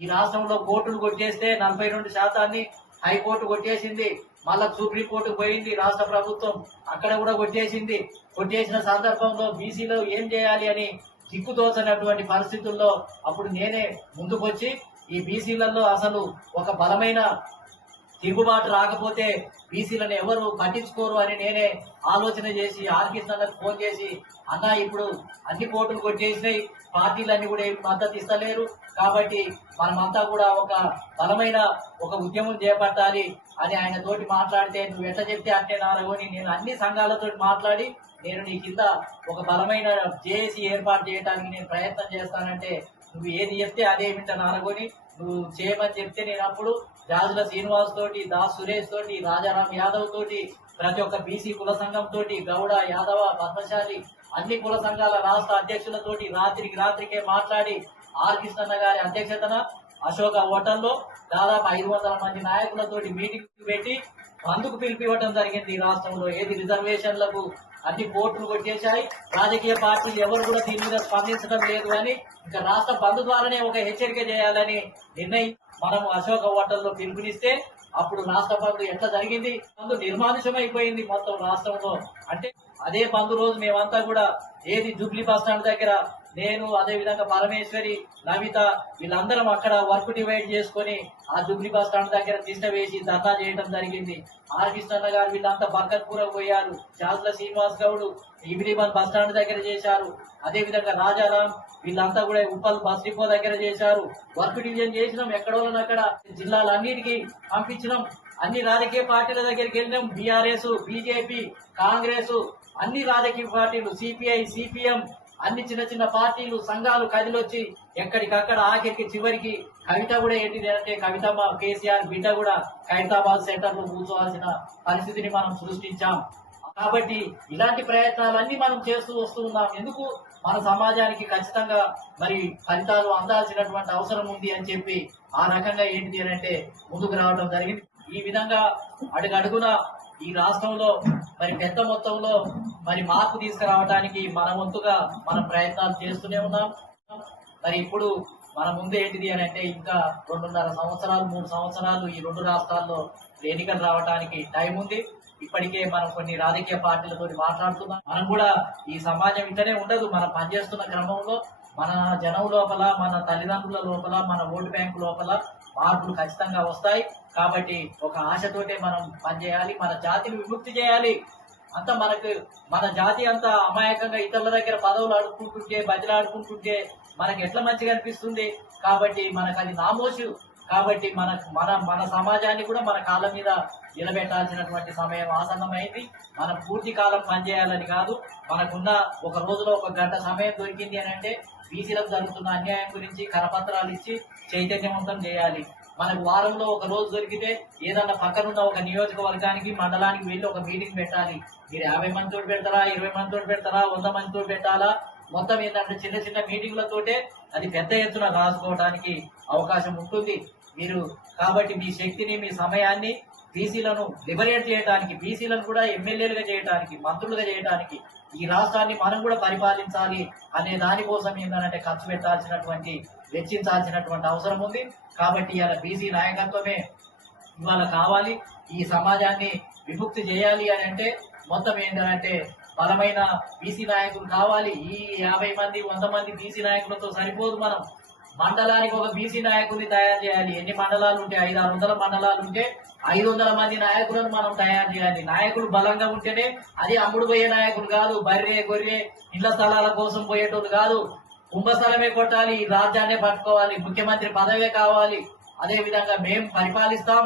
ఈ రాష్ట్రంలో కోర్టులు కొట్టేస్తే 42% హైకోర్టు కొట్టేసింది. మళ్ళా సుప్రీంకోర్టు పోయింది రాష్ట్ర ప్రభుత్వం, అక్కడ కూడా కొట్టేసింది. కొట్టేసిన సందర్భంలో బీసీలో ఏం చేయాలి అని దిక్కుతోచనటువంటి పరిస్థితుల్లో అప్పుడు నేనే ముందుకొచ్చి ఈ బీసీలలో అసలు ఒక బలమైన తిరుగుబాటు రాకపోతే బీసీలను ఎవరు పట్టించుకోరు అని నేనే ఆలోచన చేసి ఆర్కిస్ట్రాలకు ఫోన్ చేసి, అన్న ఇప్పుడు అన్ని కోర్టులు కొట్టేసినాయి, పార్టీలన్నీ కూడా ఏమి మద్దతు ఇస్తలేరు, కాబట్టి మనమంతా కూడా ఒక బలమైన ఒక ఉద్యమం చేపట్టాలి అని ఆయన తోటి మాట్లాడితే, నువ్వు ఎట్లా చెప్తే అంటే నారగోని నేను అన్ని సంఘాలతో మాట్లాడి నేను నీ కింద ఒక బలమైన జేఏసీ ఏర్పాటు చేయడానికి నేను ప్రయత్నం చేస్తానంటే, నువ్వు ఏది చెప్తే అదే వింట నారగోని, నువ్వు చేయమని చెప్తే నేను అప్పుడు జాజుల శ్రీనివాస్ తోటి, దాస్ సురేష్ తోటి, రాజారాం యాదవ్ తోటి, ప్రతి ఒక్క బీసీ కుల సంఘం తోటి, గౌడ, యాదవ, పద్మశాలి అన్ని కుల సంఘాల రాష్ట్ర అధ్యక్షులతోటి రాత్రికే మాట్లాడి ఆర్ కృష్ణన్న గారి అధ్యక్షతన అశోక హోటల్లో దాదాపు 500 మంది నాయకులతోటి మీటింగ్ పెట్టి బంద్కు పిలిపివ్వడం జరిగింది. ఈ రాష్ట్రంలో ఏది రిజర్వేషన్లకు అన్ని కోర్టులు కొట్టేశాయి, రాజకీయ పార్టీలు ఎవరు కూడా దీని మీద స్పందించడం లేదు అని ఇంకా రాష్ట్ర బంద్ ద్వారానే ఒక హెచ్చరిక చేయాలని నిర్ణయం మనం అశోక హోటల్లో పిలుపునిస్తే అప్పుడు రాష్ట్ర బంద్ ఎట్లా జరిగింది, బంద్ నిర్మానుషమైపోయింది మొత్తం రాష్ట్రంలో. అంటే అదే బంద్ రోజు మేమంతా కూడా ఏది జూబ్లీ బస్ స్టాండ్ దగ్గర నేను, అదే విధంగా పరమేశ్వరి, నవిత వీళ్ళందరం అక్కడ వర్క్ డివైడ్ చేసుకుని ఆ జూబ్లీ బస్ స్టాండ్ దగ్గర తిష్ట వేసి ధర్నా చేయడం జరిగింది. ఆర్ కృష్ణన్న గారు వీళ్ళంతా బర్కత్పూర పోయారు, జాజుల శ్రీనివాస్ గౌడ్ ఇమిడిబన్ బస్ స్టాండ్ దగ్గర చేశారు, అదే విధంగా రాజారాం వీళ్ళంతా కూడా ఉప్పల్ బస్ డిపో దగ్గర చేశారు. వర్క్ డివిజన్ చేసినాం, ఎక్కడోనక్కడ జిల్లాలన్నిటికీ పంపించినాం, అన్ని రాజకీయ పార్టీల దగ్గరికి వెళ్ళినాం. బీఆర్ఎస్, బీజేపీ, కాంగ్రెస్ అన్ని రాజకీయ పార్టీలు, సిపిఐ, సిపిఎం అన్ని చిన్న చిన్న పార్టీలు సంఘాలు కదిలొచ్చి ఎక్కడికక్కడ ఆఖరికి చివరికి కవిత కూడా ఏంటిది అంటే కవితమ్మ కేసీఆర్ బిడ్డ కూడా ఖైరతాబాద్ సెంటర్ లో కూర్చోవాల్సిన పరిస్థితిని మనం సృష్టించాం. కాబట్టి ఇలాంటి ప్రయత్నాలన్నీ మనం చేస్తూ వస్తూ ఉన్నాం. ఎందుకు మన సమాజానికి ఖచ్చితంగా మరి ఫలితాలు అందాల్సినటువంటి అవసరం ఉంది అని చెప్పి ఆ రకంగా ఏంటిది అంటే ముందుకు రావడం జరిగింది. ఈ విధంగా అడుగడుగున ఈ రాష్ట్రంలో మరి పెద్ద మొత్తంలో మరి మార్పు తీసుకురావడానికి మన వంతుగా మనం ప్రయత్నాలు చేస్తూనే ఉన్నాం. మరి ఇప్పుడు మన ముందు ఏంటిది అని అంటే ఇంకా 2.5 సంవత్సరాలు 3 సంవత్సరాలు ఈ 2 రాష్ట్రాల్లో ఎన్నికలు రావడానికి టైం ఉంది. ఇప్పటికే మనం కొన్ని రాజకీయ పార్టీలతో మాట్లాడుతున్నాం. మనం కూడా ఈ సమాజం ఇట్లనే ఉండదు. మనం పనిచేస్తున్న క్రమంలో మన జనం లోపల, మన తల్లిదండ్రుల లోపల, మన ఓటు బ్యాంకు లోపల మార్పులు ఖచ్చితంగా వస్తాయి. కాబట్టి ఒక ఆశతోటే మనం పనిచేయాలి, మన జాతిని విముక్తి చేయాలి. అంతా మన జాతి అంతా అమాయకంగా ఇతరుల దగ్గర పదవులు ఆడుకుంటుంటే, బదిలాడుకుంటుంటే మనకు ఎట్లా మంచిగా అనిపిస్తుంది. కాబట్టి మనకు అది నామోషు. కాబట్టి మన సమాజాన్ని కూడా మన కాళ్ళ మీద నిలబెట్టాల్సినటువంటి సమయం ఆసన్నమైంది. మనం పూర్తి కాలం పనిచేయాలని కాదు, మనకున్న ఒక రోజులో 1 గంట సమయం దొరికింది అని అంటే బీసీలకు జరుగుతున్న అన్యాయం గురించి కరపత్రాలు ఇచ్చి చైతన్యవంతం చేయాలి. మనకు వారంలో 1 రోజు దొరికితే ఏదన్నా పక్కనున్న ఒక నియోజకవర్గానికి, మండలానికి వెళ్ళి ఒక మీటింగ్ పెట్టాలి. మీరు 50 మందితో పెడతారా, 20 మందితో పెడతారా, 100 మందితో పెట్టాలా, మొత్తం ఏంటంటే చిన్న చిన్న మీటింగ్లతోటే అది పెద్ద ఎత్తున రాసుకోవడానికి అవకాశం ఉంటుంది. మీరు కాబట్టి మీ శక్తిని, మీ సమయాన్ని బీసీలను లిబరేట్ చేయడానికి, బీసీలను కూడా ఎమ్మెల్యేలుగా చేయడానికి, మంత్రులుగా చేయడానికి, ఈ రాష్ట్రాన్ని మనం కూడా పరిపాలించాలి అనే దానికోసం ఏంటంటే ఖర్చు పెట్టాల్సినటువంటి, వెచ్చించాల్సినటువంటి అవసరం ఉంది. కాబట్టి ఇవాళ బీసీ నాయకత్వమే ఇవాళ కావాలి. ఈ సమాజాన్ని విముక్తి చేయాలి అని అంటే మొత్తం ఏంటంటే బలమైన బీసీ నాయకులు కావాలి. ఈ 50 మంది 100 మంది బీసీ నాయకులతో సరిపోదు. మనం మండలానికి ఒక బీసీ నాయకుల్ని తయారు చేయాలి. ఎన్ని మండలాలు ఉంటే 500-600 మండలాలు ఉంటే 500 మంది నాయకులను మనం తయారు చేయాలి. నాయకులు బలంగా ఉంటేనే, అది అమ్ముడు పోయే నాయకులు కాదు, బర్రె గొర్రె ఇళ్ల స్థలాల కోసం పోయేటోళ్ళు కాదు. కుంభస్థలమే కొట్టాలి, ఈ రాజ్యాన్నే పట్టుకోవాలి, ముఖ్యమంత్రి పదవే కావాలి, అదే విధంగా మేం పరిపాలిస్తాం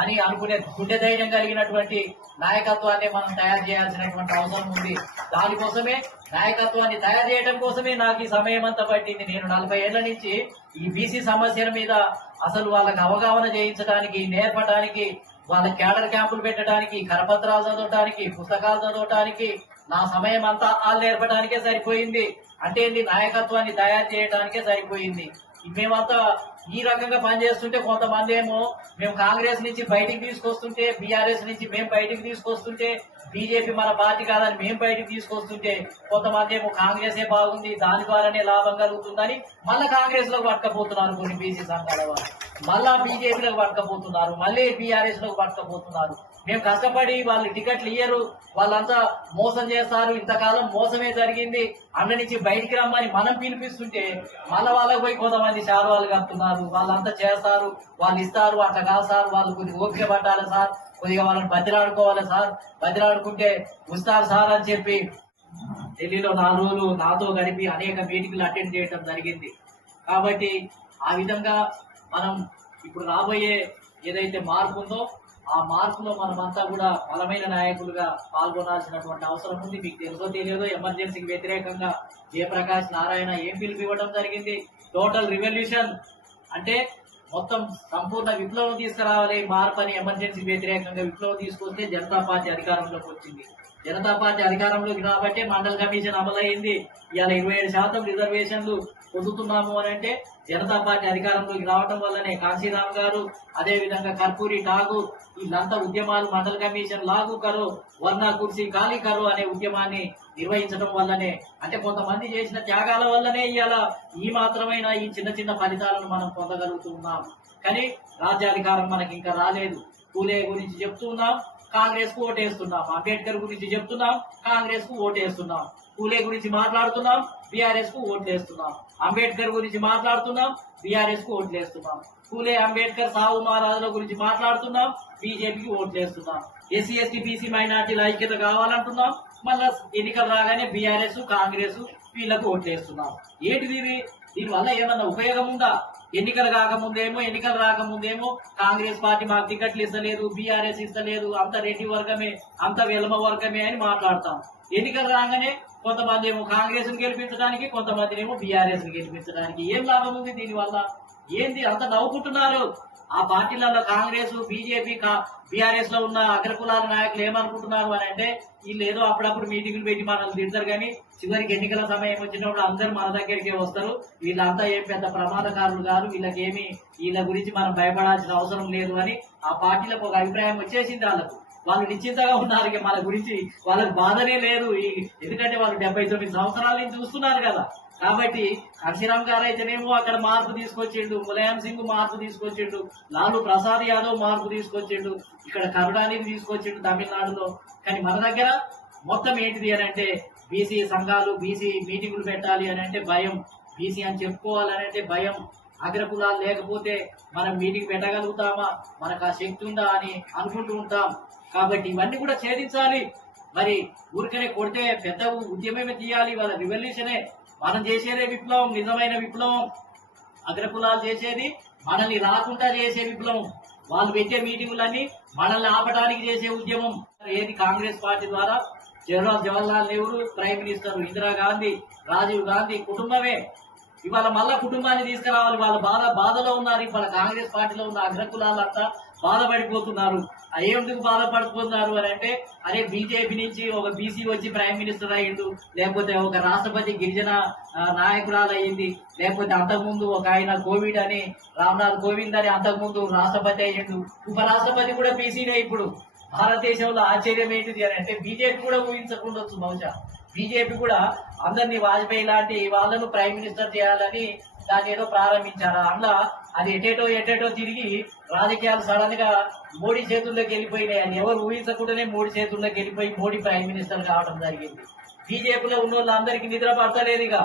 అని అనుకునే గుండె ధైర్యం కలిగినటువంటి నాయకత్వాన్ని మనం తయారు చేయాల్సినటువంటి అవసరం ఉంది. దానికోసమే నాయకత్వాన్ని తయారు చేయడం కోసమే నాకు ఈ సమయం అంతా పట్టింది. నేను 40 ఏళ్ల నుంచి ఈ బీసీ సమస్యల మీద అసలు వాళ్ళకి అవగాహన చేయించడానికి, నేర్పడానికి, వాళ్ళ క్యాడర్ క్యాంపులు పెట్టడానికి, కరపత్రాలు చదవటానికి, పుస్తకాలు చదవటానికి నా సమయం అంతా వాళ్ళు నేర్పడానికే సరిపోయింది. అంటే నాయకత్వాన్ని తయారు చేయడానికే సరిపోయింది. మేమంతా ఈ రకంగా పనిచేస్తుంటే కొంతమంది ఏమో మేము కాంగ్రెస్ నుంచి బయటికి తీసుకొస్తుంటే, బీఆర్ఎస్ నుంచి మేము బయటికి తీసుకొస్తుంటే, బీజేపీ మన పార్టీ కాదని మేము బయటికి తీసుకొస్తుంటే, కొంతమంది ఏమో కాంగ్రెసే బాగుంది, దాని ద్వారానే లాభం కలుగుతుందని మళ్ళా కాంగ్రెస్ లోకి పట్టకపోతున్నారు. కొన్ని బీసీ సంఘాల వారు మళ్ళా బీజేపీలోకి పట్టకపోతున్నారు, మళ్ళీ బీఆర్ఎస్ లోకి పట్టకపోతున్నారు. మేము కష్టపడి వాళ్ళు టికెట్లు ఇయ్యరు, వాళ్ళంతా మోసం చేస్తారు, ఇంతకాలం మోసమే జరిగింది, అన్న నుంచి బయటికి రమ్మని మనం పిలిపిస్తుంటే మళ్ళీ వాళ్ళకి పోయి కొంతమంది శాలువాలు కడుతున్నారు, వాళ్ళంతా చేస్తారు, వాళ్ళు ఇస్తారు, అట్లా కాదు సార్, వాళ్ళు కొద్దిగా ఓపిక పట్టాలి సార్, కొద్దిగా వాళ్ళని బతిలాడుకోవాలి సార్, బతిలాడుకుంటే వస్తారు సార్ అని చెప్పి ఢిల్లీలో 4 రోజులు నాతో గడిపి అనేక మీటింగ్లు అటెండ్ చేయడం జరిగింది. కాబట్టి ఆ విధంగా మనం ఇప్పుడు రాబోయే ఏదైతే మార్పు ఉందో ఆ మార్పులో మనమంతా కూడా బలమైన నాయకులుగా పాల్గొనాల్సినటువంటి అవసరం ఉంది. మీకు తెలుసో తెలియదో ఎమర్జెన్సీకి వ్యతిరేకంగా జయప్రకాష్ నారాయణ ఏం పిలుపు ఇవ్వడం జరిగింది? టోటల్ రివల్యూషన్ అంటే మొత్తం సంపూర్ణ విప్లవం తీసుకురావాలి, మార్పు అని ఎమర్జెన్సీ వ్యతిరేకంగా విప్లవం తీసుకొస్తే జనతా పార్టీ అధికారంలోకి వచ్చింది. జనతా పార్టీ అధికారంలోకి రాబట్టే మండల్ కమిషన్ అమలైంది. ఇవాళ 27% రిజర్వేషన్లు పొందుతున్నాము అని అంటే జనతా పార్టీ అధికారంలోకి రావడం వల్లనే. కాశీరామ్ గారు, అదే విధంగా కర్పూరి ఠాగూర్ వీళ్ళంతా ఉద్యమాలు మండల్ కమిషన్ లాగు కరో వర్ణ కుర్సీ ఖాళీ కరో అనే ఉద్యమాన్ని నిర్వహించడం వల్లనే, అంటే కొంతమంది చేసిన త్యాగాల వల్లనే ఇవాళ ఈ మాత్రమైన ఈ చిన్న చిన్న ఫలితాలను మనం పొందగలుగుతున్నాం. కానీ రాజ్యాధికారం మనకి ఇంకా రాలేదు. పూలే గురించి చెప్తున్నాం, కాంగ్రెస్ కు ఓటేస్తున్నాం. అంబేద్కర్ గురించి చెప్తున్నాం, కాంగ్రెస్ కు ఓటేస్తున్నాం. పూలే గురించి మాట్లాడుతున్నాం, బీఆర్ఎస్ కు ఓట్లేస్తున్నాం. అంబేద్కర్ గురించి మాట్లాడుతున్నాం, బీఆర్ఎస్ కు ఓట్లేస్తున్నాం. పూలే అంబేద్కర్ సాహు మహారాజుల గురించి మాట్లాడుతున్నాం, బీజేపీకి ఓట్లేస్తున్నాం. ఎస్సీ ఎస్టీ బీసీ మైనార్టీల ఐక్యత కావాలంటున్నాం, మళ్ళా ఎన్నికలు రాగానే బీఆర్ఎస్ కాంగ్రెస్ వీళ్ళకు ఓట్లేస్తున్నాం. ఏంటిది ఇది? దీనివల్ల ఏమన్నా ఉపయోగం ఉందా? ఎన్నికలు రాకముందేమో కాంగ్రెస్ పార్టీ మాకు టికెట్లు ఇస్తలేదు, బీఆర్ఎస్ ఇస్తలేదు, అంత రెడ్డి వర్గమే, అంత వెలమ వర్గమే అని మాట్లాడతాం. ఎన్నికలు రాగానే కొంతమంది ఏమో కాంగ్రెస్ ను గెలిపించడానికి, కొంతమంది ఏమో బీఆర్ఎస్ ను గెలిపించడానికి. ఏం లాభం ఉంది దీనివల్ల? ఏంది అంత నవ్వుకుంటున్నారు? ఆ పార్టీలలో కాంగ్రెస్, బీజేపీ, బీఆర్ఎస్ లో ఉన్న అగ్రకులాల నాయకులు ఏమనుకుంటున్నారు అని అంటే, వీళ్ళు ఏదో అప్పుడప్పుడు మీటింగ్లు పెట్టి మనల్ని తిడతారు, కానీ చివరికి ఎన్నికల సమయం వచ్చినప్పుడు అందరూ మన దగ్గరికే వస్తారు. వీళ్ళంతా ఏం పెద్ద ప్రమాదకారులు కాదు, వీళ్ళ గురించి మనం భయపడాల్సిన అవసరం లేదు అని ఆ పార్టీలకు ఒక అభిప్రాయం వచ్చేసింది. వాళ్ళు నిశ్చింతగా ఉన్నారు. ఇక మన గురించి వాళ్ళకి బాధనే లేదు, ఎందుకంటే వాళ్ళు 79 సంవత్సరాల నుంచి చూస్తున్నారు కదా. కాబట్టి కాశీరామ్ గారు అయితేనేమో అక్కడ మార్పు తీసుకొచ్చిండు, ములాయం సింగ్ మార్పు తీసుకొచ్చిండు, లాలూ ప్రసాద్ యాదవ్ మార్పు తీసుకొచ్చిండు, ఇక్కడ కరుణానిధి తీసుకొచ్చిండు తమిళనాడులో. కానీ మన దగ్గర మొత్తం ఏంటిది అని అంటే, బీసీ సంఘాలు, బీసీ మీటింగులు పెట్టాలి అని అంటే భయం, బీసీ అని చెప్పుకోవాలని అంటే భయం. అగ్రకులాలు లేకపోతే మనం మీటింగ్ పెట్టగలుగుతామా, మనకు ఆ శక్తి ఉందా అని అనుకుంటూ ఉంటాం. కాబట్టి ఇవన్నీ కూడా ఛేదించాలి. మరి ఊరికనే కొడితే పెద్ద ఉద్యమమే తీయాలి. వాళ్ళ రివల్యూషనే మనం చేసేదే విప్లవం, నిజమైన విప్లవం. అగ్రకులాలు చేసేది మనల్ని రాకుండా చేసే విప్లవం. వాళ్ళు పెట్టే మీటింగులన్నీ మనల్ని ఆపడానికి చేసే ఉద్యమం. ఏది? కాంగ్రెస్ పార్టీ ద్వారా జవహర్లాల్ నెహ్రూ, ప్రైమ్ మినిస్టర్ ఇందిరాగాంధీ, రాజీవ్ గాంధీ కుటుంబమే. ఇవాళ మళ్ళా కుటుంబాన్ని తీసుకురావాలి. వాళ్ళ బాధలో ఉన్నారు. ఇవాళ కాంగ్రెస్ పార్టీలో ఉన్న అగ్రకులాలంతా బాధపడిపోతున్నారు. ఎందుకు బాధపడిపోతున్నారు అని అంటే, అరే బీజేపీ నుంచి ఒక బీసీ వచ్చి ప్రైమ్ మినిస్టర్ అయ్యిండు, లేకపోతే ఒక రాష్ట్రపతి గిరిజన నాయకురాలు అయ్యింది, లేకపోతే అంతకుముందు ఒక ఆయన కోవిడ్ అని రామ్నాథ్ కోవింద్ అని అంతకుముందు రాష్ట్రపతి అయ్యిండు, ఉపరాష్ట్రపతి కూడా బీసీనే. ఇప్పుడు భారతదేశంలో ఆశ్చర్యం ఏంటిది అని అంటే, బీజేపీ కూడా ఊహించకుండొచ్చు. బహుశా బీజేపీ కూడా అందరినీ వాజ్పేయి లాంటి వాళ్ళను ప్రైమ్ మినిస్టర్ చేయాలని దాన్ని ఏదో ప్రారంభించారు. అందులో అది ఎటేటో తిరిగి రాజకీయాలు సడన్ గా మోడీ చేతుల్లోకి వెళ్ళిపోయినాయి. అని ఎవరు ఊహించకుండానే మోడీ చేతుల్లోకి వెళ్ళిపోయి మోడీ ప్రైమ్ మినిస్టర్ కావడం జరిగింది. బీజేపీలో ఉన్న వాళ్ళందరికీ నిద్ర పడతలేదు. ఇక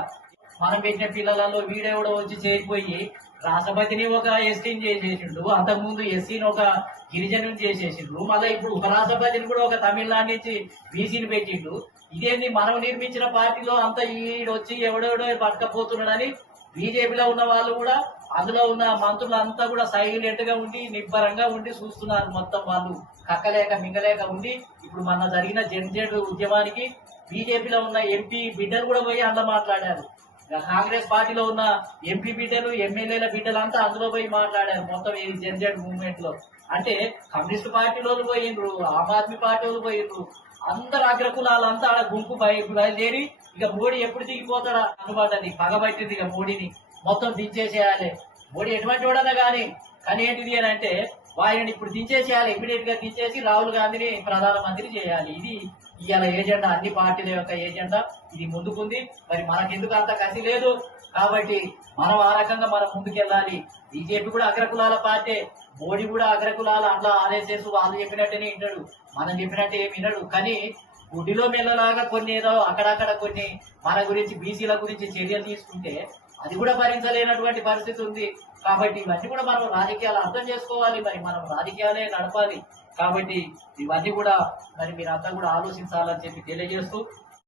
మనం పెట్టిన పిల్లలలో వీడెవడో వచ్చి చేరిపోయి రాష్ట్రపతిని ఒక ఎస్టీని చేసేసిండు, అంతకుముందు ఎస్సీని ఒక గిరిజనుని చేసేసిండు, మళ్ళీ ఇప్పుడు ఉపరాష్ట్రపతిని కూడా ఒక తమిళనాడు నుంచి బీసీని పెట్టిండు. ఇదేంది? మనం నిర్మించిన పార్టీలో అంతా ఈడొచ్చి ఎవడెవడో పట్టుకపోతున్నాడని బీజేపీలో ఉన్న వాళ్ళు కూడా, అందులో ఉన్న మంత్రులు అంతా కూడా సైలెంట్ గా ఉండి నిబ్బరంగా ఉండి చూస్తున్నారు. మొత్తం వాళ్ళు కక్కలేక మింగలేక ఉండి, ఇప్పుడు మన జరిగిన జెడ్ ఉద్యమానికి బీజేపీలో ఉన్న ఎంపీ బిడ్డలు కూడా పోయి అందులో మాట్లాడారు. కాంగ్రెస్ పార్టీలో ఉన్న ఎంపీ బిడ్డలు, ఎమ్మెల్యేల బిడ్డలు అంతా అందులో పోయి మాట్లాడారు. మొత్తం ఈ జెడ్ మూవ్మెంట్ లో అంటే కమ్యూనిస్ట్ పార్టీలో పోయిండ్రు, ఆమ్ ఆద్మీ పార్టీ పోయిండ్రు, అందరు అగ్రకులాలంతా ఆడ గుంపు బయలుదేరి ఇక మోడీ ఎప్పుడు దిగిపోతాడా అనుబాటని పగబట్టింది. ఇక మోడీని మొత్తం దించేసేయాలి. మోడీ ఎటువంటి వాడన్నా కానీ ఏంటిది అని అంటే వారిని ఇప్పుడు దించేసేయాలి, ఇమీడియట్ గా దించేసి రాహుల్ గాంధీని ప్రధానమంత్రి చేయాలి. ఇది ఇవాళ ఏజెండా, అన్ని పార్టీల యొక్క ఏజెండా ఇది ముందుకుంది. మరి మనకెందుకు అంత కసి లేదు కాబట్టి మనం ఆ రకంగా మనం ముందుకెళ్ళాలి. బీజేపీ కూడా అగ్రకులాల పార్టీ, మోడీ కూడా అగ్రకులాల, అట్లా ఆర్ఎస్ఎస్ వాళ్ళు చెప్పినట్టేనే వింటాడు, మనం చెప్పినట్టు ఏమి వినడు. కానీ గుడిలో మెల్లలాగా కొన్ని ఏదో అక్కడక్కడ కొన్ని మన గురించి బీసీల గురించి చర్యలు తీసుకుంటే అది కూడా భరించలేనటువంటి పరిస్థితి ఉంది. కాబట్టి ఇవన్నీ కూడా మనం రాజకీయాలు అర్థం చేసుకోవాలి, మరి మనం రాజకీయాలే నడపాలి. కాబట్టి ఇవన్నీ కూడా మరి మీరంతా కూడా ఆలోచించాలని చెప్పి తెలియజేస్తూ